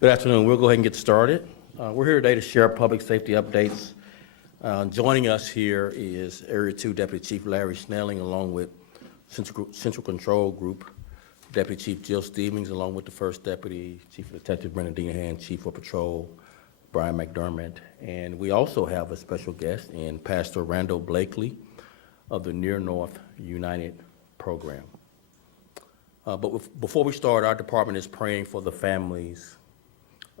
Good afternoon. We'll go ahead and get started. We're here today to share public safety updates. Joining us here is Area 2 Deputy Chief Larry Snelling, along with Central Control Group Deputy Chief Jill Stevens, along with the First Deputy Chief Detective Brendan Denahan, Chief of Patrol Brian McDermott. And we also have a special guest in Pastor Randall Blakely of the Near North United program. But before we start, our department is praying for the families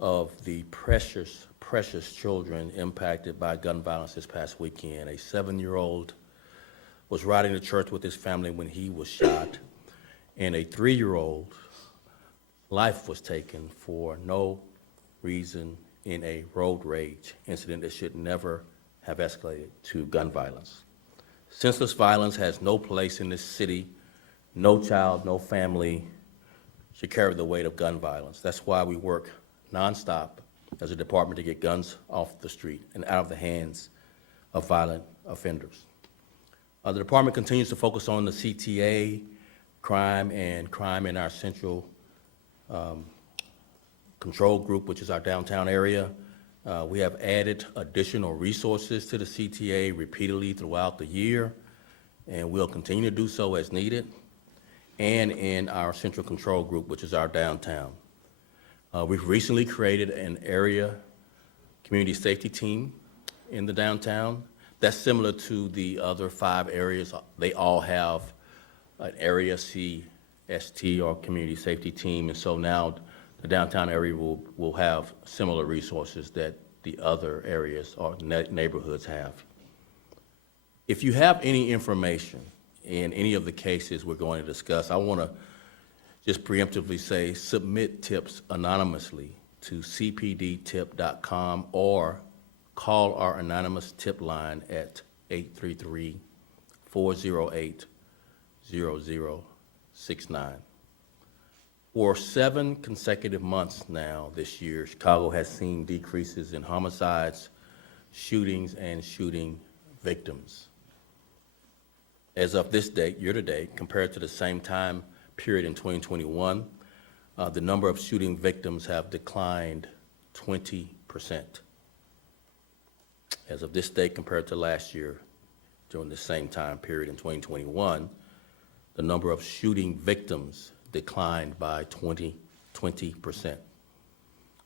of the precious children impacted by gun violence this past weekend. A 7-year-old was riding to church with his family when he was shot, and a 3-year-old life was taken for no reason in a road rage incident that should never have escalated to gun violence. Senseless violence has no place in this city. No child, no family should carry the weight of gun violence. That's why we work nonstop as a department to get guns off the street and out of the hands of violent offenders. The department continues to focus on the CTA, crime in our central control group, which is our downtown area. We have added additional resources to the CTA repeatedly throughout the year, and we'll continue to do so as needed, and in our central control group, which is our downtown. We've recently created an area community safety team in the downtown. That's similar to the other 5 areas. They all have an area CST or community safety team, and so now the downtown area will have similar resources that the other areas or neighborhoods have. If you have any information in any of the cases we're going to discuss, I want to just preemptively say submit tips anonymously to cpdtip.com or call our anonymous tip line at 833-408-0069. For 7 consecutive months now this year, Chicago has seen decreases in homicides, shootings, and shooting victims. As of this date, year to date, compared to the same time period in 2021, the number of shooting victims have declined 20%. As of this date, compared to last year, during the same time period in 2021, the number of shooting victims declined by 20%.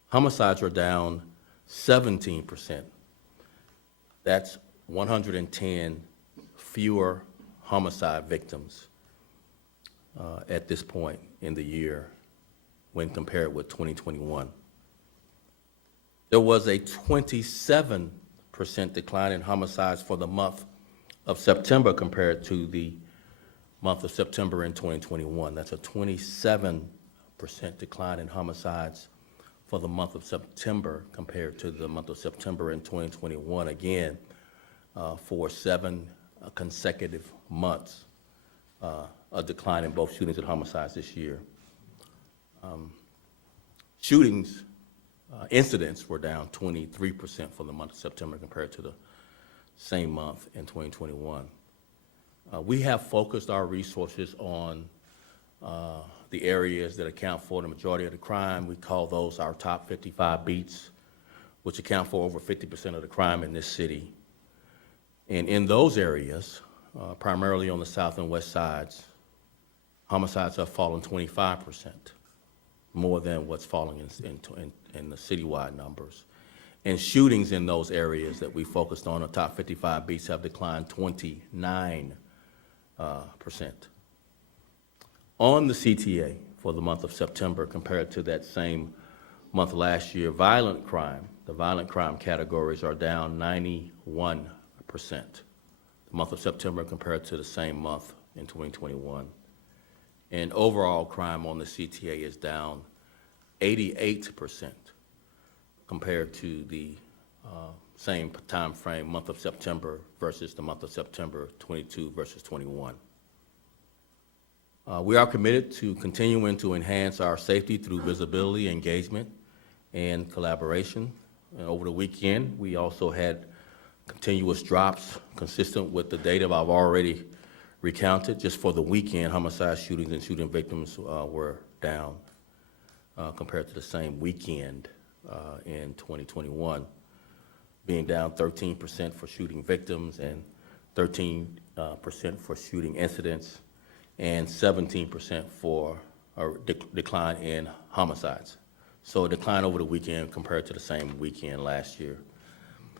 Homicides are down 17%. That's 110 fewer homicide victims at this point in the year when compared with 2021. There was a 27% decline in homicides for the month of September compared to the month of September in 2021. That's a 27% decline in homicides for the month of September compared to the month of September in 2021. Again, for 7 consecutive months, a decline in both shootings and homicides this year. Shootings, incidents were down 23% for the month of September compared to the same month in 2021. We have focused our resources on the areas that account for the majority of the crime. We call those our top 55 beats, which account for over 50% of the crime in this city. And in those areas, primarily on the south and west sides, homicides have fallen 25%, more than what's falling in the citywide numbers. And shootings in those areas that we focused on, the top 55 beats, have declined 29%. On the CTA for the month of September compared to that same month last year, violent crime, the violent crime categories are down 91%. The month of September compared to the same month in 2021. And overall crime on the CTA is down 88% compared to the same time frame, month of September versus the month of September 22 versus 21. We are committed to continuing to enhance our safety through visibility, engagement, and collaboration. And over the weekend, we also had continuous drops consistent with the data I've already recounted. Just for the weekend, homicide shootings and shooting victims were down. compared to the same weekend in 2021, being down 13% for shooting victims and 13% for shooting incidents, and 17% for a decline in homicides. So a decline over the weekend compared to the same weekend last year.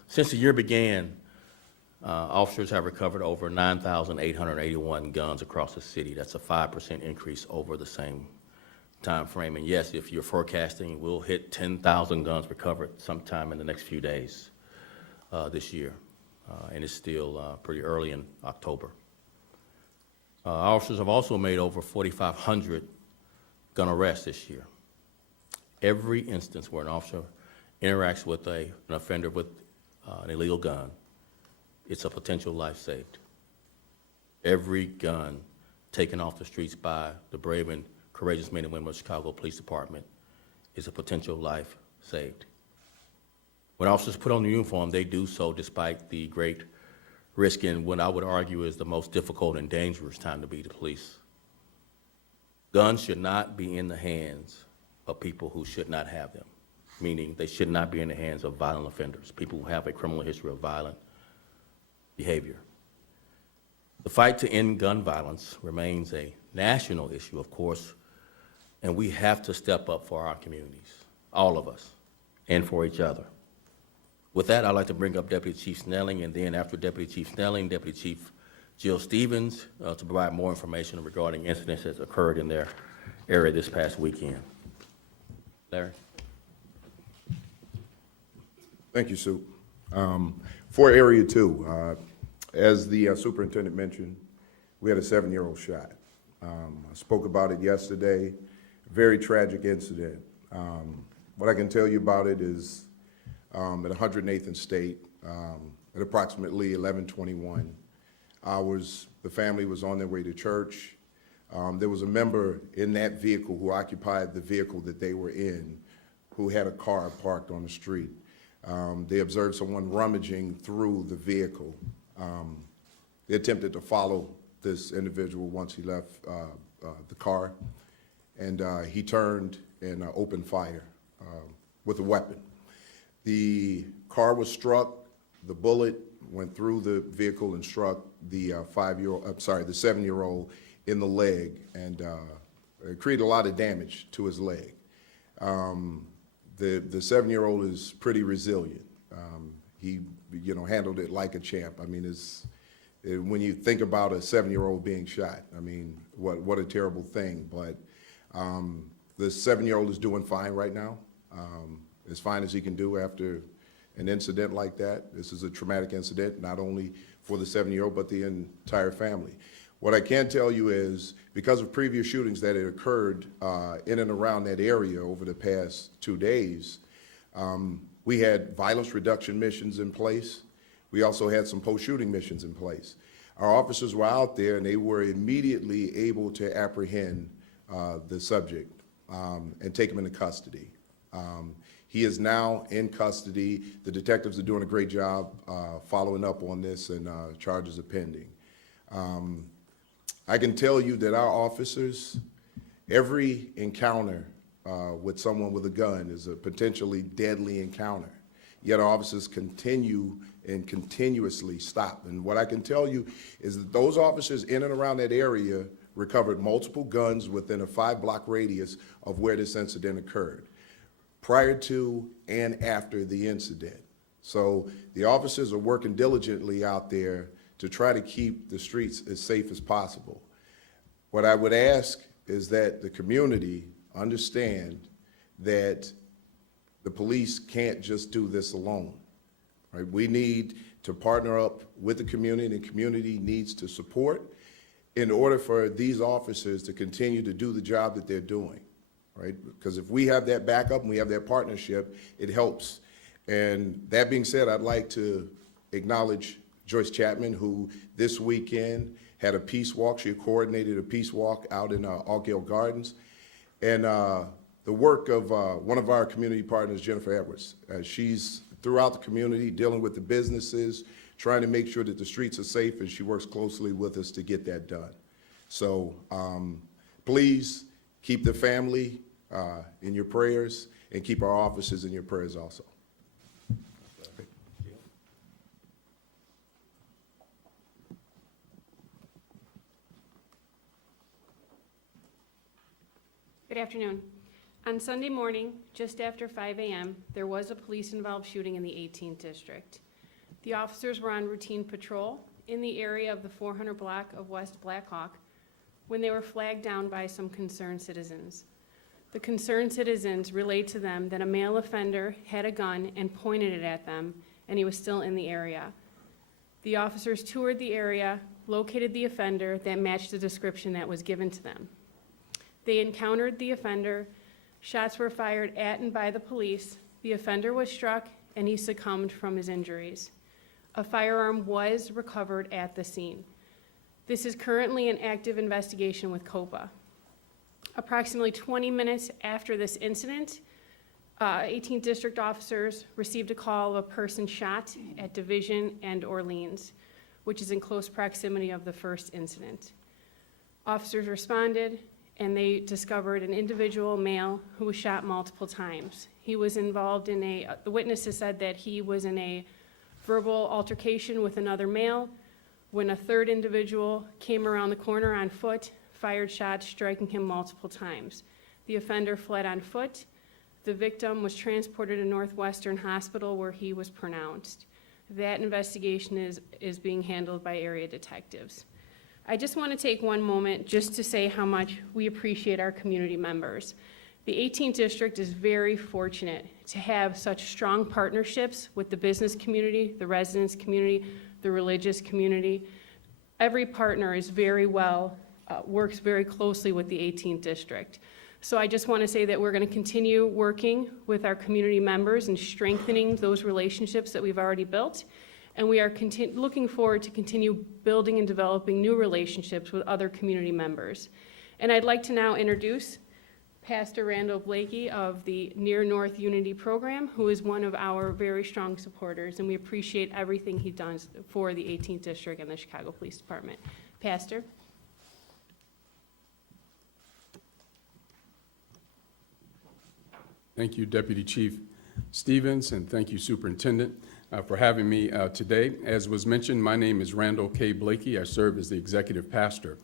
Since the year began, officers have recovered over 9,881 guns across the city. That's a 5% increase over the same time frame. And yes, if you're forecasting, we'll hit 10,000 guns recovered sometime in the next few days this year. And it's still pretty early in October. Officers have also made over 4,500 gun arrests this year. Every instance where an officer interacts with an offender with an illegal gun, it's a potential life saved. Every gun taken off the streets by the brave and courageous men and women of the Chicago Police Department is a potential life saved. When officers put on the uniform, they do so despite the great risk in what I would argue is the most difficult and dangerous time to be the police. Guns should not be in the hands of people who should not have them, meaning they should not be in the hands of violent offenders, people who have a criminal history of violent behavior. The fight to end gun violence remains a national issue, of course, and we have to step up for our communities, all of us, and for each other. With that, I'd like to bring up Deputy Chief Snelling, and then after Deputy Chief Snelling, Deputy Chief Jill Stevens to provide more information regarding incidents that occurred in their area this past weekend. Larry? Thank you, Sue. For Area 2, as the superintendent mentioned, we had a 7-year-old shot. I spoke about it yesterday, very tragic incident. What I can tell you about it is at 108th and State, at approximately 11:21 hours, the family was on their way to church. There was a member in that vehicle who occupied the vehicle that they were in who had a car parked on the street. They observed someone rummaging through the vehicle. They attempted to follow this individual once he left the car, and he turned and opened fire with a weapon. The car was struck. The bullet went through the vehicle and struck the 7-year-old in the leg, and it created a lot of damage to his leg. The 7-year-old is pretty resilient. He, handled it like a champ. I mean, when you think about a 7-year-old being shot, I mean, what a terrible thing. But the 7-year-old is doing fine right now, as fine as he can do after an incident like that. This is a traumatic incident, not only for the 7-year-old, but the entire family. What I can tell you is, because of previous shootings that had occurred in and around that area over the past 2 days, we had violence reduction missions in place. We also had some post-shooting missions in place. Our officers were out there, and they were immediately able to apprehend the subject and take him into custody. He is now in custody. The detectives are doing a great job following up on this, and charges are pending. I can tell you that our officers, every encounter with someone with a gun is a potentially deadly encounter. Yet our officers continue and continuously stop. And what I can tell you is that those officers in and around that area recovered multiple guns within a 5-block radius of where this incident occurred, prior to and after the incident. So the officers are working diligently out there to try to keep the streets as safe as possible. What I would ask is that the community understand that the police can't just do this alone, right? We need to partner up with the community, and the community needs to support in order for these officers to continue to do the job that they're doing, right? Because if we have that backup and we have that partnership, it helps. And that being said, I'd like to acknowledge Joyce Chapman, who this weekend had a peace walk. She coordinated a peace walk out in Altgale Gardens. And the work of one of our community partners, Jennifer Edwards. She's throughout the community dealing with the businesses, trying to make sure that the streets are safe, and she works closely with us to get that done. So please keep the family in your prayers, and keep our officers in your prayers also. Good afternoon. On Sunday morning, just after 5 a.m., there was a police-involved shooting in the 18th district. The officers were on routine patrol in the area of the 400 block of West Blackhawk when they were flagged down by some concerned citizens. The concerned citizens relayed to them that a male offender had a gun and pointed it at them, and he was still in the area. The officers toured the area, located the offender that matched the description that was given to them. They encountered the offender. Shots were fired at and by the police. The offender was struck, and he succumbed from his injuries. A firearm was recovered at the scene. This is currently an active investigation with COPA. Approximately 20 minutes after this incident, 18th District officers received a call of a person shot at Division and Orleans, which is in close proximity of the first incident. Officers responded, and they discovered an individual male who was shot multiple times. He was involved in the witnesses said that he was in a verbal altercation with another male when a third individual came around the corner on foot, fired shots, striking him multiple times. The offender fled on foot. The victim was transported to Northwestern Hospital where he was pronounced. That investigation is being handled by area detectives. I just want to take one moment just to say how much we appreciate our community members. The 18th District is very fortunate to have such strong partnerships with the business community, the residents community, the religious community. Every partner is very well, works very closely with the 18th District. So I just want to say that we're going to continue working with our community members and strengthening those relationships that we've already built. And we are looking forward to continue building and developing new relationships with other community members. And I'd like to now introduce Pastor Randall Blakey of the Near North Unity Program, who is one of our very strong supporters, and we appreciate everything he does for the 18th District and the Chicago Police Department. Pastor. Thank you, Deputy Chief Stevens, and thank you, Superintendent, for having me today. As was mentioned, my name is Randall K. Blakey. I serve as the Executive Pastor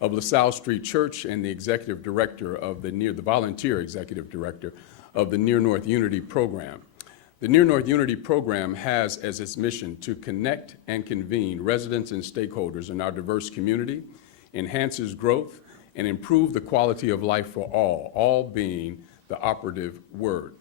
of LaSalle Street Church and the Executive Director of the Volunteer Executive Director of the Near North Unity Program. The Near North Unity Program has as its mission to connect and convene residents and stakeholders in our diverse community, enhances growth, and improve the quality of life for all being the operative word.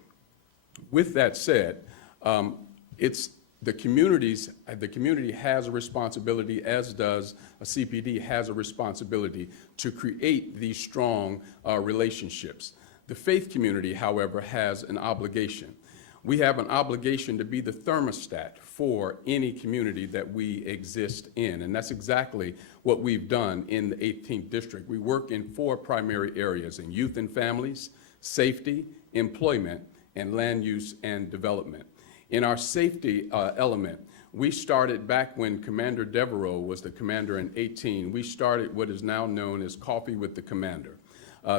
With that said, the community has a responsibility, as does a CPD has a responsibility to create these strong relationships. The faith community, however, has an obligation. We have an obligation to be the thermostat for any community that we exist in, and that's exactly what we've done in the 18th District. We work in 4 primary areas: in youth and families, safety, employment, and land use and development. In our safety element, we started back when Commander Devereaux was the commander in 18. We started what is now known as Coffee with the Commander.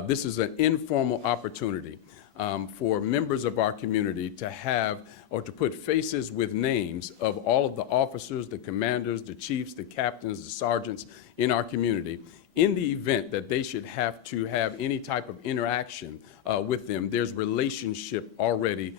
This is an informal opportunity for members of our community to have or to put faces with names of all of the officers, the commanders, the chiefs, the captains, the sergeants in our community. In the event that they should have to have any type of interaction with them, there's relationship already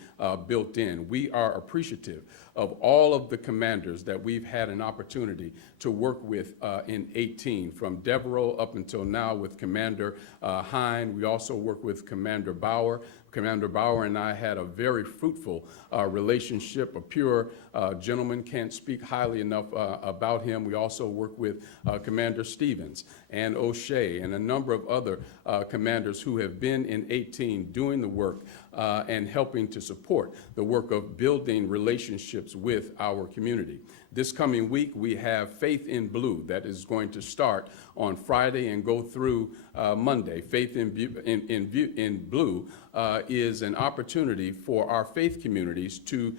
built in. We are appreciative of all of the commanders that we've had an opportunity to work with in 18, from Devereaux up until now with Commander Hine. We also work with Commander Bauer. Commander Bauer and I had a very fruitful relationship, a pure gentleman, can't speak highly enough about him. We also work with Commander Stevens and O'Shea and a number of other commanders who have been in 18 doing the work and helping to support the work of building relationships with our community. This coming week, we have Faith in Blue that is going to start on Friday and go through Monday. Faith in Blue is an opportunity for our faith communities to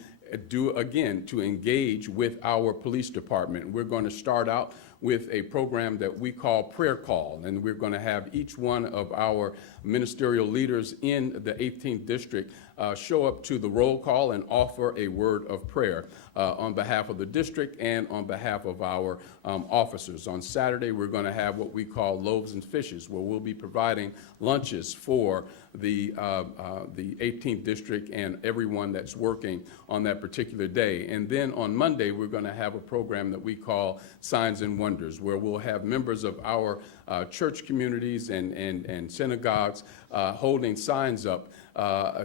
to engage with our police department. We're going to start out with a program that we call Prayer Call, and we're going to have each one of our ministerial leaders in the 18th District show up to the roll call and offer a word of prayer on behalf of the district and on behalf of our officers. On Saturday, we're going to have what we call loaves and fishes, where we'll be providing lunches for the 18th District and everyone that's working on that particular day. And then on Monday, we're going to have a program that we call Signs and Wonders, where we'll have members of our church communities and synagogues holding signs up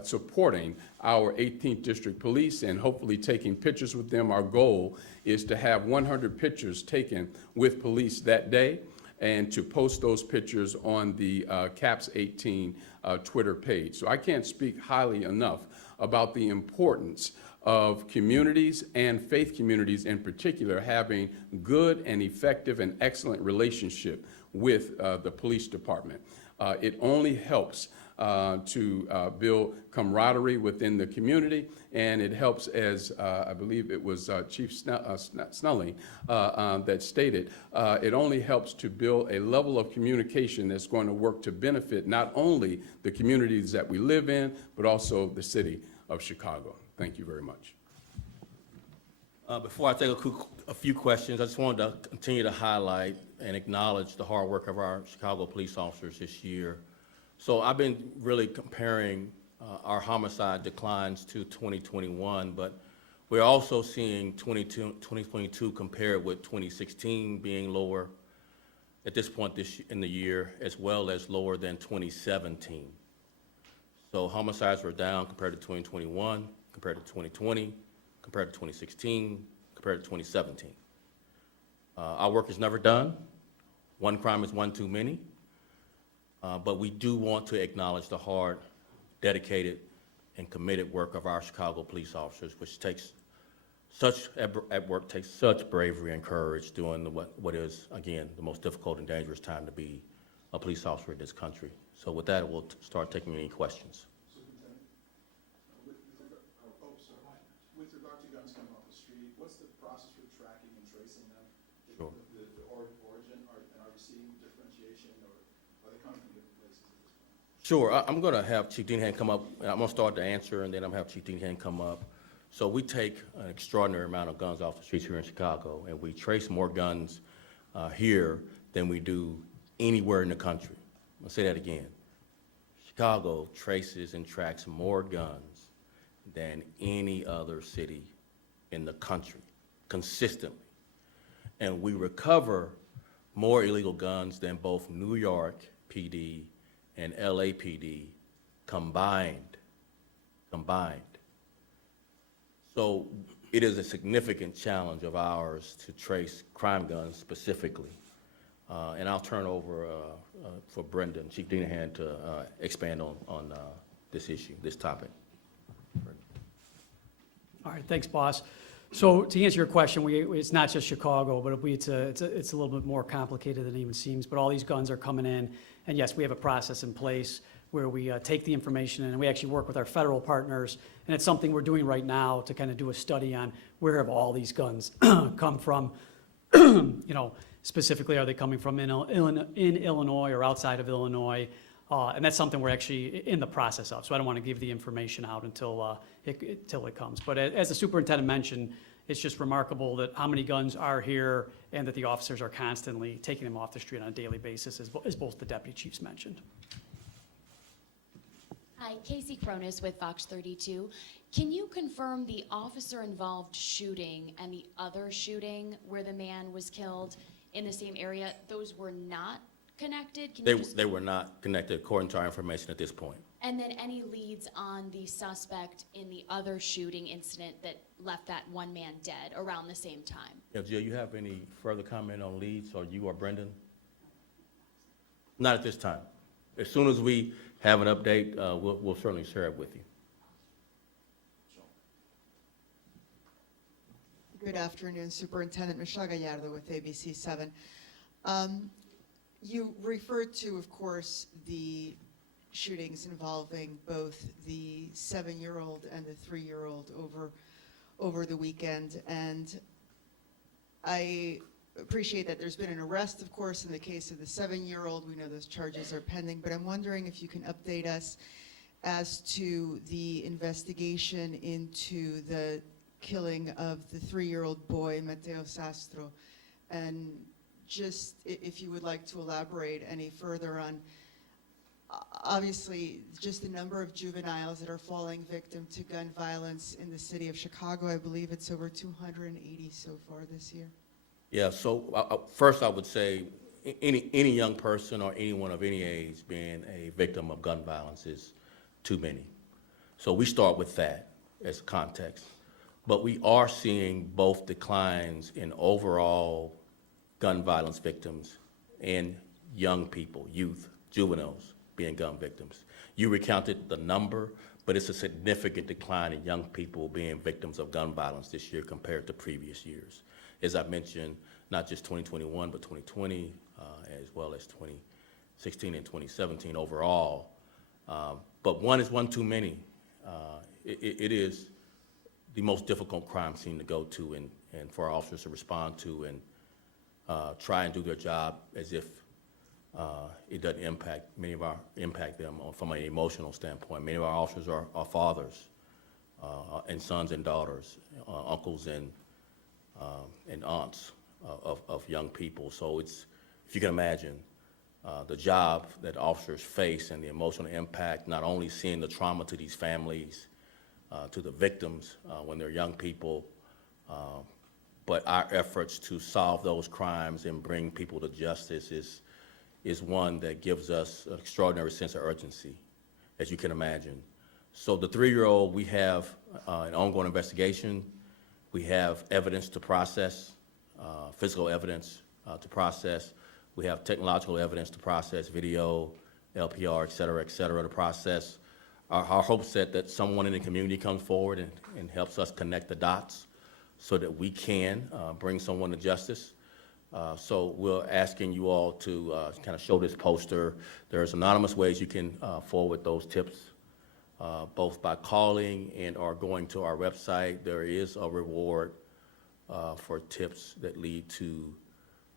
supporting our 18th District Police and hopefully taking pictures with them. Our goal is to have 100 pictures taken with police that day and to post those pictures on the CAPS 18 Twitter page. So I can't speak highly enough about the importance of communities and faith communities in particular having good and effective and excellent relationship with the police department. It only helps to build camaraderie within the community, and it helps, as I believe it was Chief Snelling that stated, it only helps to build a level of communication that's going to work to benefit not only the communities that we live in, but also the city of Chicago. Thank you very much. Before I take a few questions, I just wanted to continue to highlight and acknowledge the hard work of our Chicago police officers this year. So I've been really comparing our homicide declines to 2021, but we're also seeing 2022 compared with 2016 being lower at this point in the year, as well as lower than 2017. So homicides were down compared to 2021, compared to 2020, compared to 2016, compared to 2017. Our work is never done. One crime is one too many. But we do want to acknowledge the hard, dedicated, and committed work of our Chicago police officers, which takes such bravery and courage during what is, again, the most difficult and dangerous time to be a police officer in this country. So with that, we'll start taking any questions. With regard to guns coming off the street, what's the process for tracking and tracing them? Sure. The origin, and are you seeing differentiation, or are they coming from different places at this point? Sure, I'm going to have Chief Deanahan come up, and I'm going to start the answer, and then I'm going to have Chief Deanahan come up. So we take an extraordinary amount of guns off the streets here in Chicago, and we trace more guns here than we do anywhere in the country. I'll say that again. Chicago traces and tracks more guns than any other city in the country, consistently. And we recover more illegal guns than both New York PD and LAPD combined. So it is a significant challenge of ours to trace crime guns specifically. And I'll turn over for Brendan, Chief Deanahan, to expand on this issue, this topic. All right, thanks, boss. So to answer your question, it's not just Chicago, but it's a little bit more complicated than it even seems. But all these guns are coming in, and yes, we have a process in place where we take the information and we actually work with our federal partners, and it's something we're doing right now to kind of do a study on where have all these guns come from. Specifically, are they coming from in Illinois or outside of Illinois? And that's something we're actually in the process of. So I don't want to give the information out until it comes. But as the superintendent mentioned, it's just remarkable that how many guns are here and that the officers are constantly taking them off the street on a daily basis, as both the deputy chiefs mentioned. Hi, Casey Cronus with Fox 32. Can you confirm the officer-involved shooting and the other shooting where the man was killed in the same area, those were not connected? They were not connected according to our information at this point. And then any leads on the suspect in the other shooting incident that left that one man dead around the same time? Yeah, Jill, you have any further comment on leads, or you or Brendan? Not at this time. As soon as we have an update, we'll certainly share it with you. Good afternoon, Superintendent Michelle Gallardo with ABC 7. You referred to, of course, the shootings involving both the 7-year-old and the 3-year-old over the weekend, and I appreciate that there's been an arrest, of course, in the case of the 7-year-old. We know those charges are pending, but I'm wondering if you can update us as to the investigation into the killing of the 3-year-old boy, Mateo Sastro, and just if you would like to elaborate any further on, obviously, just the number of juveniles that are falling victim to gun violence in the city of Chicago. I believe it's over 280 so far this year. Yeah, so first I would say any young person or anyone of any age being a victim of gun violence is too many. So we start with that as context. But we are seeing both declines in overall gun violence victims and young people, youth, juveniles being gun victims. You recounted the number, but it's a significant decline in young people being victims of gun violence this year compared to previous years. As I mentioned, not just 2021, but 2020, as well as 2016 and 2017 overall. But one is one too many. It is the most difficult crime scene to go to and for our officers to respond to and try and do their job as if it doesn't impact them from an emotional standpoint. Many of our officers are fathers and sons and daughters, uncles and aunts of young people. So it's, if you can imagine, the job that officers face and the emotional impact, not only seeing the trauma to these families, to the victims when they're young people, but our efforts to solve those crimes and bring people to justice is one that gives us an extraordinary sense of urgency, as you can imagine. So the 3-year-old, we have an ongoing investigation. We have evidence to process, physical evidence to process. We have technological evidence to process, video, LPR, et cetera, to process. Our hope is that someone in the community comes forward and helps us connect the dots so that we can bring someone to justice. So we're asking you all to kind of show this poster. There's anonymous ways you can forward those tips, both by calling and or going to our website. There is a reward for tips that lead to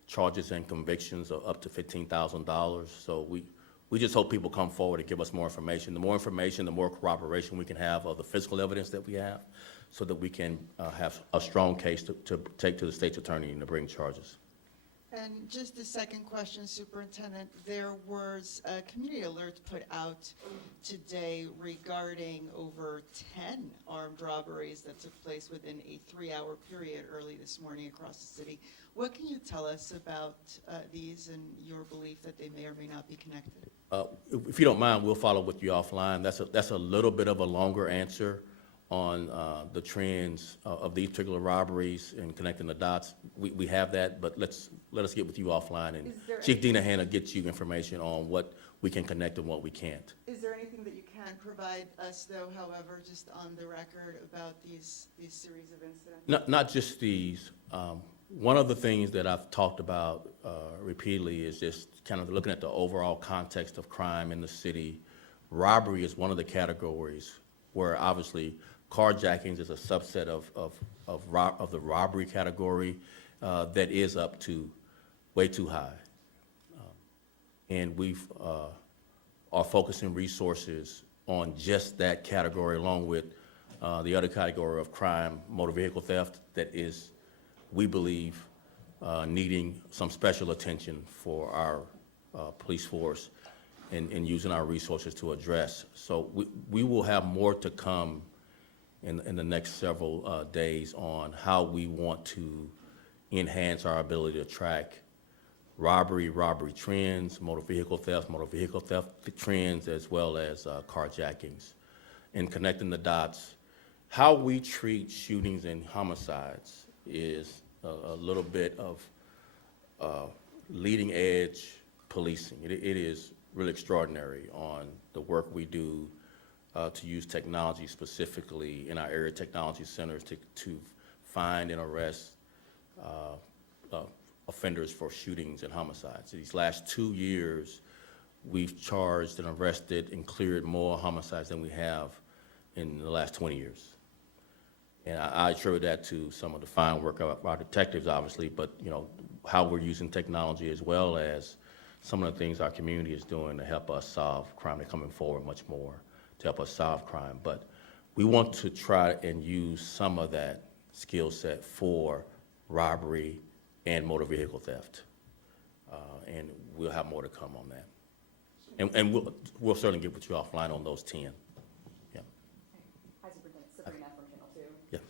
charges and convictions of up to $15,000. So we just hope people come forward and give us more information. The more information, the more corroboration we can have of the physical evidence that we have, so that we can have a strong case to take to the state's attorney and to bring charges. And just a second question, Superintendent. There was a community alert put out today regarding over 10 armed robberies that took place within a 3-hour period early this morning across the city. What can you tell us about these and your belief that they may or may not be connected? If you don't mind, we'll follow with you offline. That's a little bit of a longer answer on the trends of these particular robberies and connecting the dots. We have that, but let us get with you offline, and Chief Dina Hanna gets you information on what we can connect and what we can't. Is there anything that you can provide us, though, however, just on the record about these series of incidents? Not just these. One of the things that I've talked about repeatedly is just kind of looking at the overall context of crime in the city. Robbery is one of the categories where obviously carjackings is a subset of the robbery category that is up to way too high. And we've are focusing resources on just that category, along with the other category of crime, motor vehicle theft, that is, we believe, needing some special attention for our police force and using our resources to address. So we will have more to come in the next several days on how we want to enhance our ability to track robbery trends, motor vehicle theft trends, as well as carjackings, and connecting the dots. How we treat shootings and homicides is a little bit of leading edge policing. It is really extraordinary on the work we do to use technology, specifically in our area technology centers, to find and arrest offenders for shootings and homicides. These last 2 years, we've charged and arrested and cleared more homicides than we have in the last 20 years. And I attribute that to some of the fine work of our detectives, obviously, but how we're using technology, as well as some of the things our community is doing to help us solve crime. They're coming forward much more to help us solve crime. But we want to try and use some of that skill set for robbery and motor vehicle theft. And we'll have more to come on that. And we'll certainly get with you offline on those 10. Yeah. Hi, Superintendent. Sabrina from Channel 2. Yes.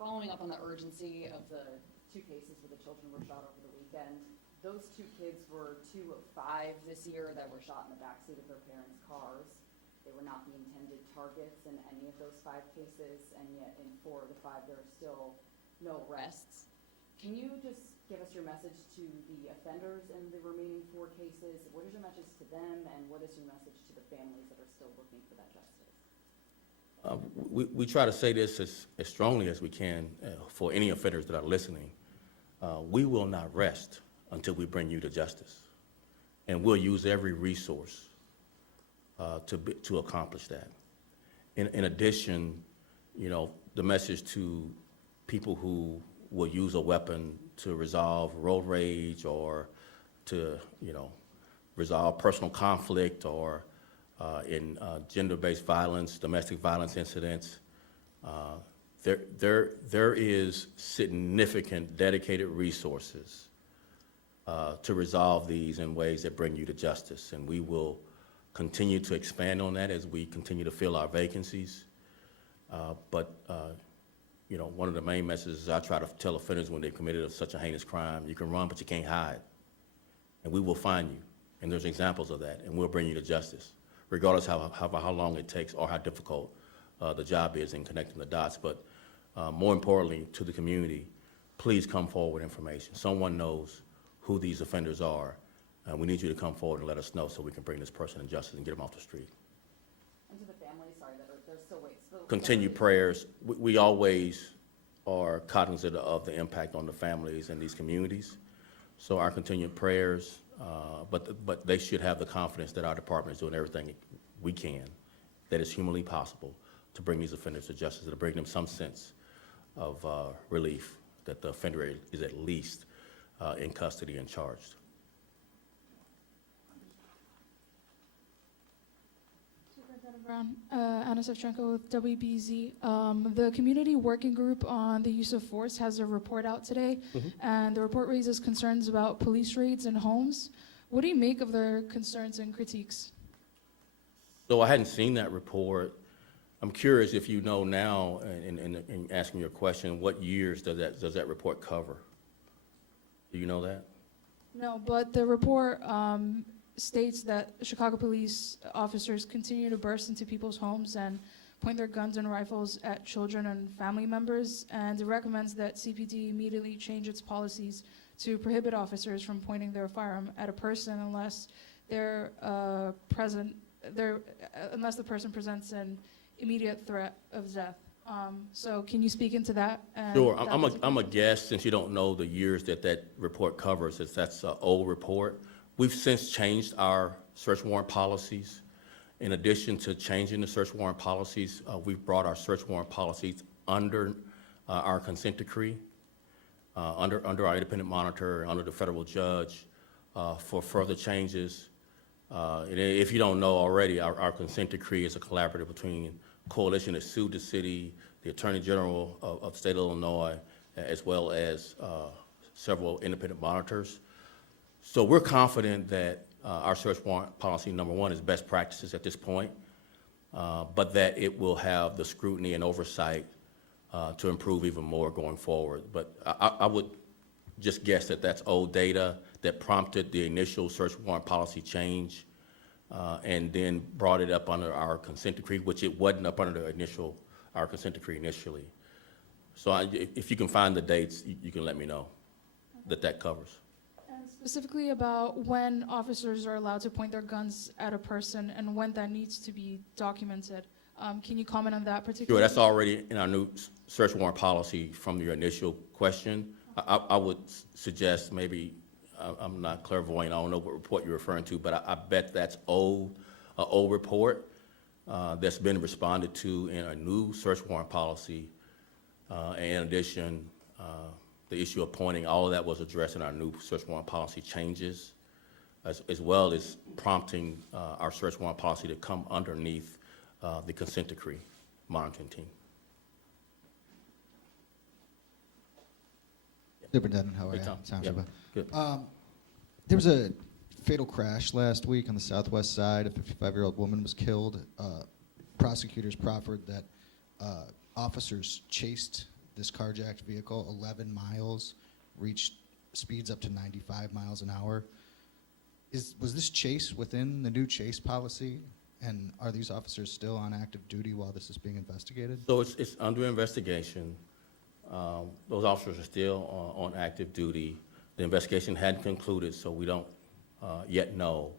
Following up on the urgency of the 2 cases where the children were shot over the weekend, those 2 kids were 2 of 5 this year that were shot in the backseat of their parents' cars. They were not the intended targets in any of those 5 cases, and yet in 4 of the 5, there are still no arrests. Can you just give us your message to the offenders in the remaining 4 cases? What is your message to them, and what is your message to the families that are still looking for that justice? We try to say this as strongly as we can for any offenders that are listening. We will not rest until we bring you to justice. And we'll use every resource to accomplish that. In addition, you know, the message to people who will use a weapon to resolve road rage or to, you know, resolve personal conflict or in gender-based violence, domestic violence incidents. There is significant dedicated resources to resolve these in ways that bring you to justice. And we will continue to expand on that as we continue to fill our vacancies. You know, one of the main messages I try to tell offenders when they've committed such a heinous crime, you can run, but you can't hide. And we will find you. And there's examples of that, and we'll bring you to justice, regardless of how long it takes or how difficult the job is in connecting the dots. But more importantly, to the community, please come forward with information. Someone knows who these offenders are, and we need you to come forward and let us know so we can bring this person to justice and get them off the street. And to the families, sorry, that are, they're still waiting. Continue prayers. We always are cognizant of the impact on the families in these communities. So our continued prayers, but they should have the confidence that our department is doing everything we can that is humanly possible to bring these offenders to justice, to bring them some sense of relief that the offender is at least in custody and charged. Superintendent Brown, Anna Savchenko with WBZ. The community working group on the use of force has a report out today, and the report raises concerns about police raids in homes. What do you make of their concerns and critiques? So I hadn't seen that report. I'm curious if you know now, in asking your question, what years does that report cover? Do you know that? No, but the report states that Chicago police officers continue to burst into people's homes and point their guns and rifles at children and family members, and it recommends that CPD immediately change its policies to prohibit officers from pointing their firearm at a person unless unless the person presents an immediate threat of death. So can you speak into that? Sure. I'm a guess, since you don't know the years that report covers, as that's an old report. We've since changed our search warrant policies. In addition to changing the search warrant policies, we've brought our search warrant policies under our consent decree, under our independent monitor, under the federal judge, for further changes. And if you don't know already, our consent decree is a collaborative between coalition that sued the city, the Attorney General of the state of Illinois, as well as several independent monitors. So we're confident that our search warrant policy, number one, is best practices at this point, but that it will have the scrutiny and oversight to improve even more going forward. But I would just guess that that's old data that prompted the initial search warrant policy change, and then brought it up under our consent decree, which it wasn't up under our consent decree initially. So if you can find the dates, you can let me know that covers. And specifically about when officers are allowed to point their guns at a person and when that needs to be documented. Can you comment on that particularly? Sure, that's already in our new search warrant policy from your initial question. I would suggest maybe, I'm not clairvoyant, I don't know what report you're referring to, but I bet that's an old report that's been responded to in a new search warrant policy. And in addition, the issue of pointing, all of that was addressed in our new search warrant policy changes, as well as prompting our search warrant policy to come underneath the consent decree monitoring team. Superintendent, how are Hey, you? Tom. Tom Yep. Schuba. Good. There was a fatal crash last week on the southwest side. A 55-year-old woman was killed. Prosecutors proffered that officers chased this carjacked vehicle 11 miles, reached speeds up to 95 miles an hour. Was this chase within the new chase policy? And are these officers still on active duty while this is being investigated? So it's under investigation. Those officers are still on active duty. The investigation hadn't concluded, so we don't yet know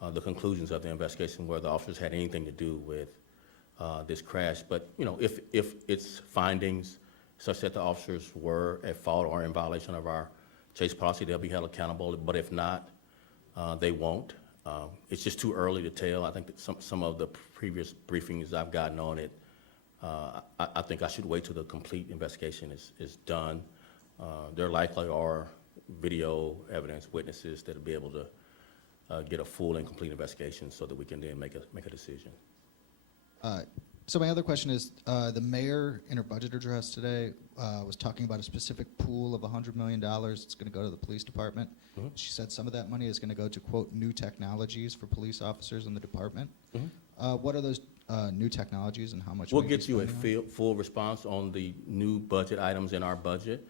the conclusions of the investigation, whether the officers had anything to do with this crash. But, you know, if its findings such that the officers were at fault or in violation of our chase policy, they'll be held accountable. But if not, they won't. It's just too early to tell. I think that some of the previous briefings I've gotten on it, I think I should wait till the complete investigation is done. There likely are video evidence, witnesses that'll be able to get a full and complete investigation so that we can then make a decision. So my other question is, the mayor in her budget address today was talking about a specific pool of $100 million that's going to go to the police department. Mhm. She said some of that money is going to go to, quote, new technologies for police officers in the department. Mhm. What are those new technologies and how much? We'll will you be get you a spending on? full response on the new budget items in our budget.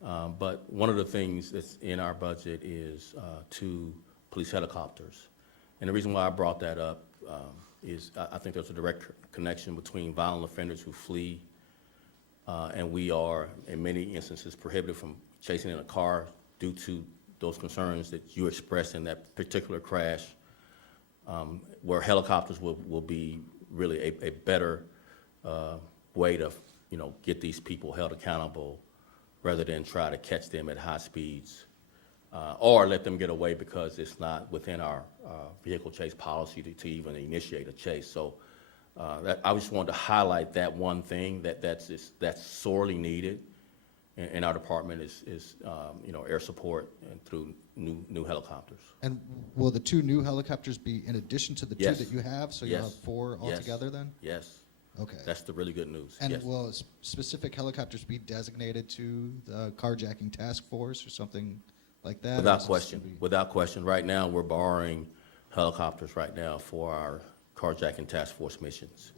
But one of the things that's in our budget is 2 police helicopters. And the reason why I brought that up is I think there's a direct connection between violent offenders who flee, and we are, in many instances, prohibited from chasing in a car due to those concerns that you expressed in that particular crash, where helicopters will be really a better way to, you know, get these people held accountable rather than try to catch them at high speeds or let them get away because it's not within our vehicle chase policy to even initiate a chase. So I just wanted to highlight that one thing that's sorely needed in our department is you know, air support and through new helicopters. And will the 2 new helicopters be in addition to the 2 Yes. that you have? So you'll Yes. have 4 Yes. altogether then? Yes, Okay. that's the really good news. And Yes. will specific helicopters be designated to the carjacking task force or something like that? or Without is this question, gonna be- without question. Right now, we're borrowing helicopters right now for our carjacking task force missions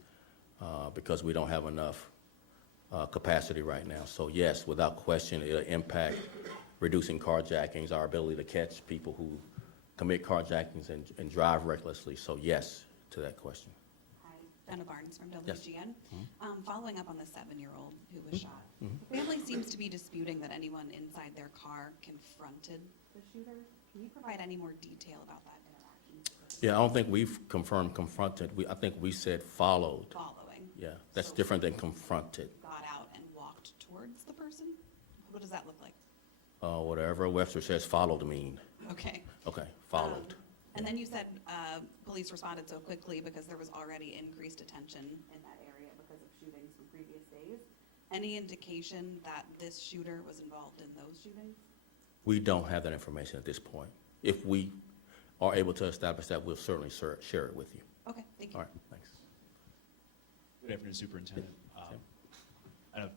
because we don't have enough capacity right now. So yes, without question, it'll impact reducing carjackings, our ability to catch people who commit carjackings and drive recklessly. So yes, to that question. Hi, Jenna Barnes from Yes. WGN. Following up on the 7-year-old who was shot, the family seems to be disputing that anyone inside their car confronted the shooter. Can you provide any more detail about that interaction? Yeah, I don't think we've confirmed confronted. I think we said followed. Following, Yeah, that's So- different than confronted. got out and walked towards the person? What does that look like? Whatever Webster says followed mean. Okay. Okay, followed. And then you said police responded so quickly because there was already increased attention in that area because of shootings from previous days. Any indication that this shooter was involved in those shootings? We don't have that information at this point. If we are able to establish that, we'll certainly share it with you. Okay, thank you. All right, thanks. Good afternoon, Superintendent. I know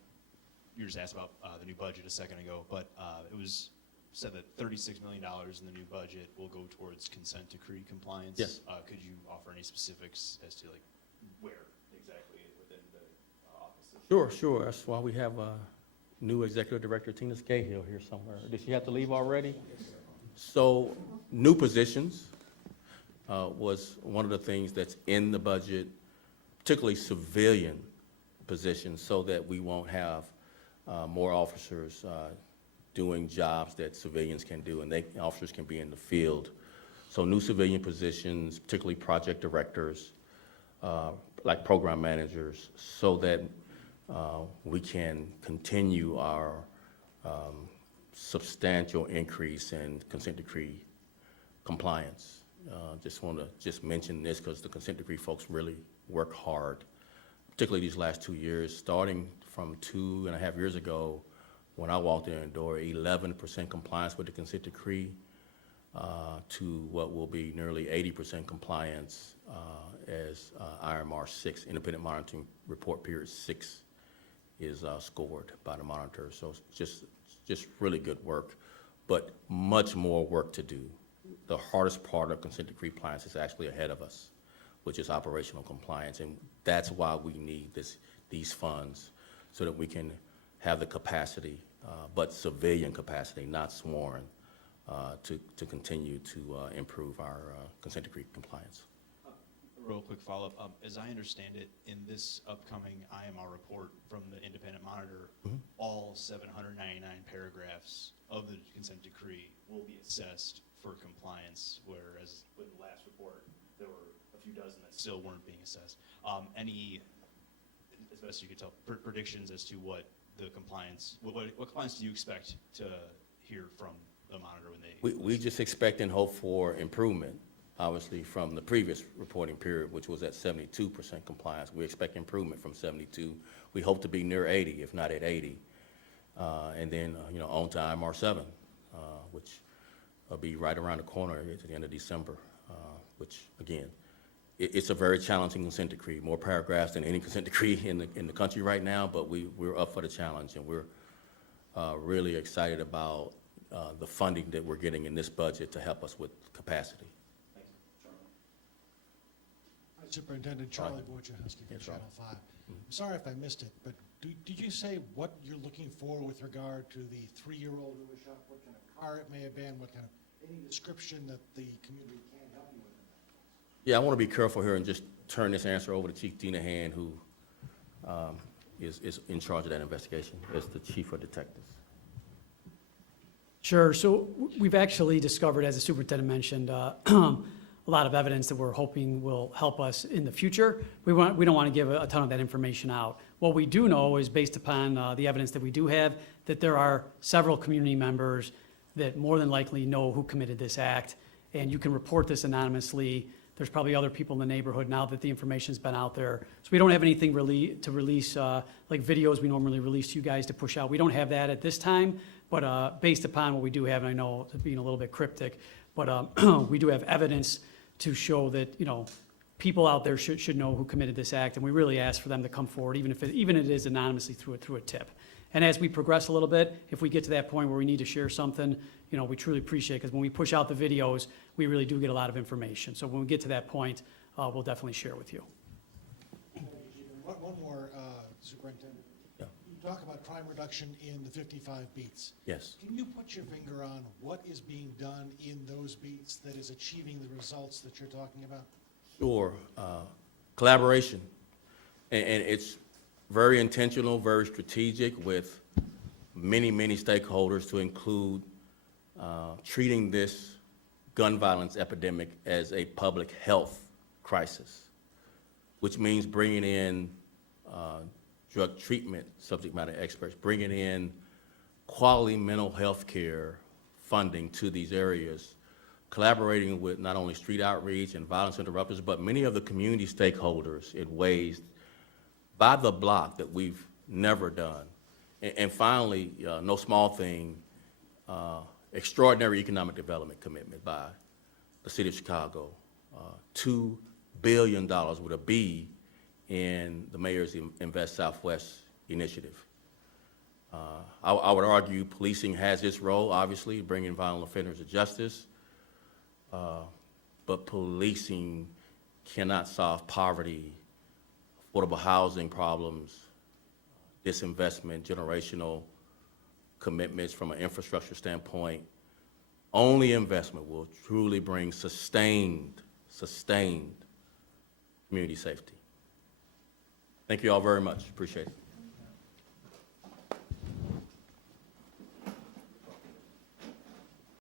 you were just asked about the new budget a second ago, but it was said that $36 million in the new budget will go towards consent decree compliance. Yes. Could you offer any specifics as to like where exactly within the office? Sure. That's why we have new Executive Director Tina Cahill here somewhere. Did she have to leave already? So, new positions was one of the things that's in the budget, particularly civilian positions, so that we won't have more officers doing jobs that civilians can do, and officers can be in the field. So new civilian positions, particularly project directors, like program managers, so that we can continue our substantial increase in consent decree compliance. Just want to mention this because the consent decree folks really work hard, particularly these last 2 years. Starting from 2.5 years ago, when I walked in the door, 11% compliance with the consent decree to what will be nearly 80% compliance as IMR 6, Independent Monitoring Report Period 6, is scored by the monitor. So it's just really good work, but much more work to do. The hardest part of consent decree compliance is actually ahead of us, which is operational compliance, and that's why we need these funds, so that we can have the capacity, but civilian capacity, not sworn, to continue to improve our consent decree compliance. A real quick follow-up. As I understand it, in this upcoming IMR report from the independent monitor, all 799 paragraphs of the consent decree will be assessed for compliance, whereas with the last report, there were a few dozen that still weren't being assessed. Any, as best you could tell, predictions as to what the compliance, what compliance do you expect to hear from the monitor when they? We just expect and hope for improvement, obviously, from the previous reporting period, which was at 72% compliance. We expect improvement from 72. We hope to be near 80, if not at 80. And then, on to IMR 7, which will be right around the corner at the end of December, which, again, it's a very challenging consent decree, more paragraphs than any consent decree in the country right now, but we're up for the challenge, and we're really excited about the funding that we're getting in this budget to help us with capacity. Superintendent Charlie Wojciechowski from Channel 5. I'm sorry if I missed it, but did you say what you're looking for with regard to the 3-year-old who was shot, what kind of car it may have been, what kind of, any description that the community can help you with? Yeah, I want to be careful here and just turn this answer over to Chief Dinahan, who is in charge of that investigation as the Chief of Detectives. Sure. So we've actually discovered, as the superintendent mentioned, a lot of evidence that we're hoping will help us in the future. We don't want to give a ton of that information out. What we do know is, based upon the evidence that we do have, that there are several community members that more than likely know who committed this act, and you can report this anonymously. There's probably other people in the neighborhood now that the information's been out there. So we don't have anything to release, like videos we normally release to you guys to push out. We don't have that at this time, but based upon what we do have, and I know it's being a little bit cryptic, but we do have evidence to show that, people out there should know who committed this act, and we really ask for them to come forward, even if it is anonymously through a tip. And as we progress a little bit, if we get to that point where we need to share something, we truly appreciate it, because when we push out the videos, we really do get a lot of information. So when we get to that point, we'll definitely share with you. One more, Superintendent. Yeah. You talk about crime reduction in the 55 beats. Yes. Can you put your finger on what is being done in those beats that is achieving the results that you're talking about? Sure. Collaboration. And it's very intentional, very strategic, with many, many stakeholders, to include treating this gun violence epidemic as a public health crisis, which means bringing in drug treatment subject matter experts, bringing in quality mental health care funding to these areas, collaborating with not only street outreach and violence interrupters, but many of the community stakeholders in ways by the block that we've never done. And finally, no small thing, extraordinary economic development commitment by the city of Chicago, $2 billion with a B in the Mayor's Invest Southwest initiative. I would argue policing has its role, obviously, bringing violent offenders to justice, but policing cannot solve poverty, affordable housing problems, disinvestment, generational commitments from an infrastructure standpoint. Only investment will truly bring sustained community safety. Thank you all very much. Appreciate it.